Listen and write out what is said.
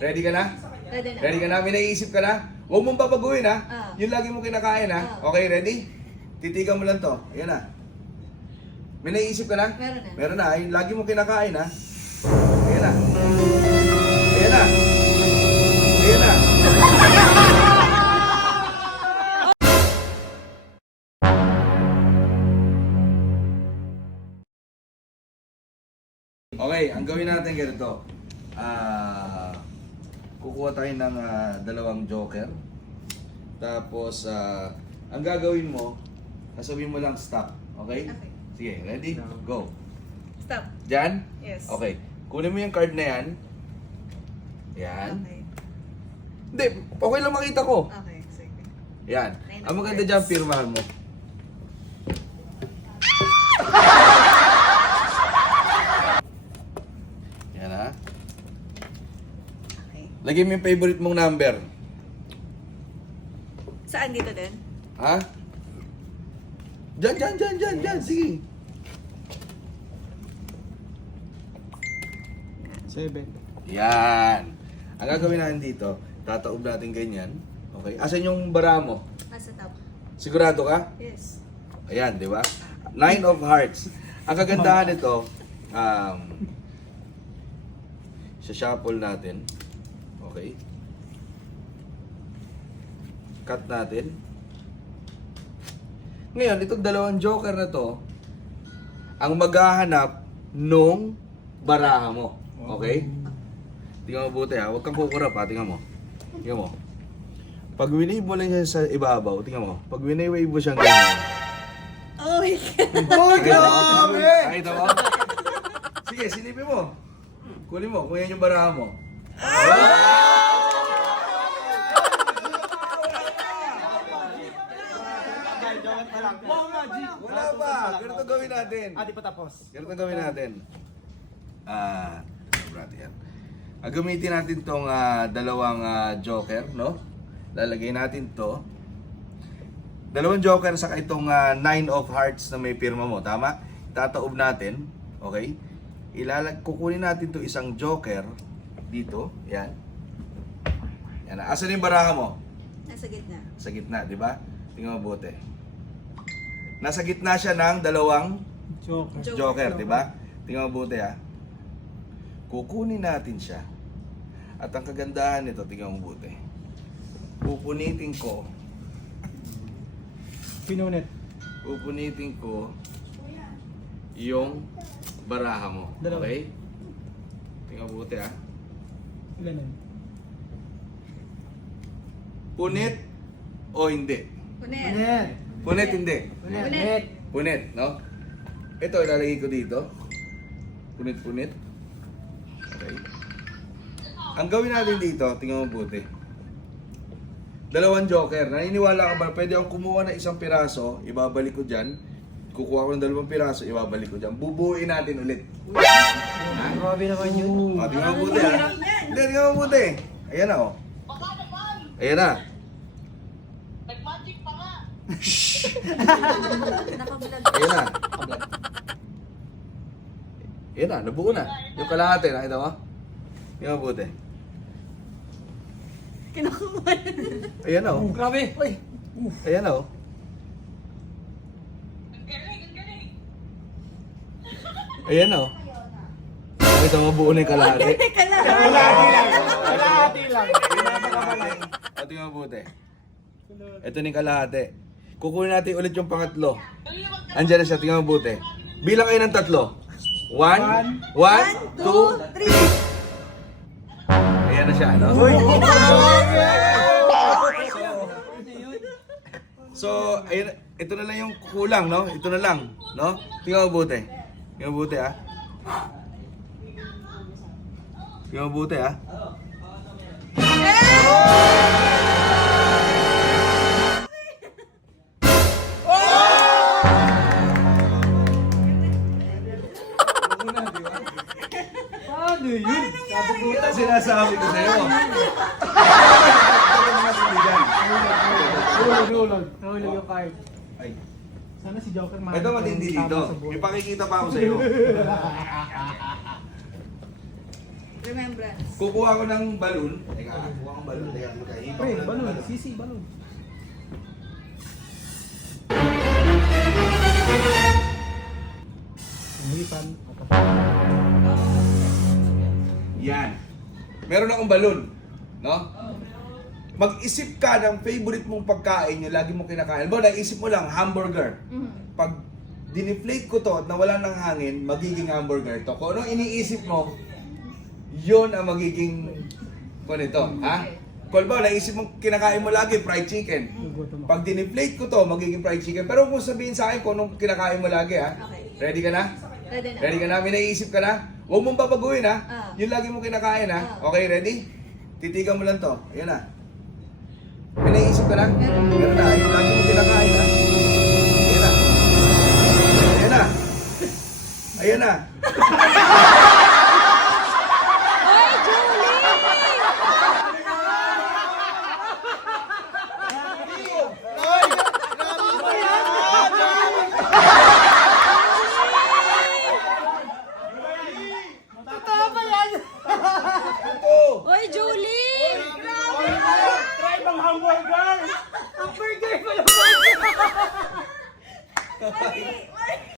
Ready ka na? Ready na. Ready ka na? May naiisip ka na? Huwag mong babaguhin ha. Ah. Yung lagi mo kinakain ha. Ah. Okay, ready? Titigan mo lang to. Ayan na. May naiisip ka na? Meron na. Meron na. Yung lagi mo kinakain ha. Ayan na. Ayan na. Ayan na. Okay, ang gawin natin ganito. Kukuha tayo ng dalawang joker. Tapos, ang gagawin mo, sasabihin mo lang stop. Okay? Okay. Sige, ready? Go. Stop. Diyan? Yes. Okay. Kunin mo yung card na yan. Yan. Okay. Hindi, okay lang makita ko. Okay, sige. Yan. Nine Ang of maganda cards. dyan, pirmahan mo. Yan ha. Okay. Lagyan mo yung favorite mong number. Saan dito din? Ha? Diyan. Sige. 7. Yan. Ang gagawin natin dito, tataob natin ganyan. Okay? Asan yung bara mo? Nasa top. Sigurado ka? Yes. Ayan, di ba? 9 of hearts. Ang kagandahan nito, shuffle natin. Okay? Cut natin. Ngayon, itong dalawang joker na to, ang maghahanap nung baraha mo. Okay? Tingnan mo buti ha. Huwag kang kukurap ha. Tingnan mo. Tingnan mo. Pag winave mo lang siya sa ibabaw, tingnan mo. Pag winave mo siyang ganyan. Oh my God. Oh, grabe! Nakita mo? Sige, silipin mo. Kunin mo, kung yan yung baraha mo. Wala pa! Ganito gawin natin. Di pa tapos. Ganito gawin natin. Yan. Gamitin natin tong dalawang joker, no? Lalagay natin to. Dalawang joker sa itong 9 of hearts na may pirma mo, tama? Tataob natin, okay? Kukunin natin to isang joker dito, yan. Yan. Asan yung baraha mo? Nasa gitna. Sa gitna, di ba? Tingnan mo buti. Nasa gitna siya ng dalawang Joker. joker, di ba? Tingnan mo buti ha. Kukunin natin siya. At ang kagandahan nito, tingnan mo buti. Pupunitin ko. Pinunit. Pupunitin ko yung baraha mo. Dalawa. Okay? Tingnan mo buti ha. Ganun. Punit o hindi? Punit. Punit hindi. Punit. Punit, no? Ito, ilalagay ko dito. Punit-punit. Okay. Ang gawin natin dito, tingnan mo buti. Dalawang joker. Naniniwala ka ba? Pwede akong kumuha ng isang piraso, ibabalik ko dyan. Kukuha ko ng dalawang piraso, ibabalik ko dyan. Bubuuin natin ulit. Grabe naman yun. O, tingnan mo buti ha. Hindi, tingnan mo buti. Ayan na o. Ayan na. Nakabulag. Ayan na. Ayan na, nabuo na. Yung kalahati, nakita mo? Tingnan mo buti. Kinukuha. Ayan na o. Grabe. Uy. Ayan na o. Ayan na o. Nakita mo, buo na yung kalahati. Kalahati lang. O, tingnan mo buti. Ito na yung kalahati. Kukunin natin ulit yung pangatlo. Andiyan na siya, tingnan mo buti. Bilang kayo ng tatlo. 1, 1, 2, 3. Ayan na siya, no? So, ayun, ito na lang yung kulang, no? Ito na lang, no? Tingnan mo buti. Tingnan mo buti, ha? Tingnan mo buti, ha? Paano yun? Ito sinasabi ko sa'yo. Hulog. Nahulog yung card. Ay, Sana si Joker ito matindi dito. May pakikita pa ako sa'yo. Remembrance. Kukuha ko ng balon. Teka, kukuha ko ng balon. Teka, magkahipa ko Pre, lang ng balon. Sisi, balon. Umipan. Yan. Meron akong balon. No? Mag-isip ka ng favorite mong pagkain yung lagi mo kinakain. Bo, naisip mo lang, hamburger. Mhm. Pag diniflate ko to at nawala ng hangin, magiging hamburger to. Kung anong iniisip mo, yun ang magiging nito. Ha? Kung ba, naisip mo kinakain mo lagi, fried chicken. Gutom ako. Pag diniflate ko to, magiging fried chicken. Pero kung sabihin sa akin kung anong kinakain mo lagi, ha? Okay. Ready ka na? Ready na. Ready ka na? May naisip ka na? Huwag mong babaguhin, ha? Ah. Yung lagi mo kinakain, ha? Ah. Okay, ready? Titigan mo lang to. Ayan na. May naisip ka na? Meron. Meron na. Yung lagi mo kinakain, ha? Ayan na. Ayan na. Ayan na. Ito. Oy, Julie!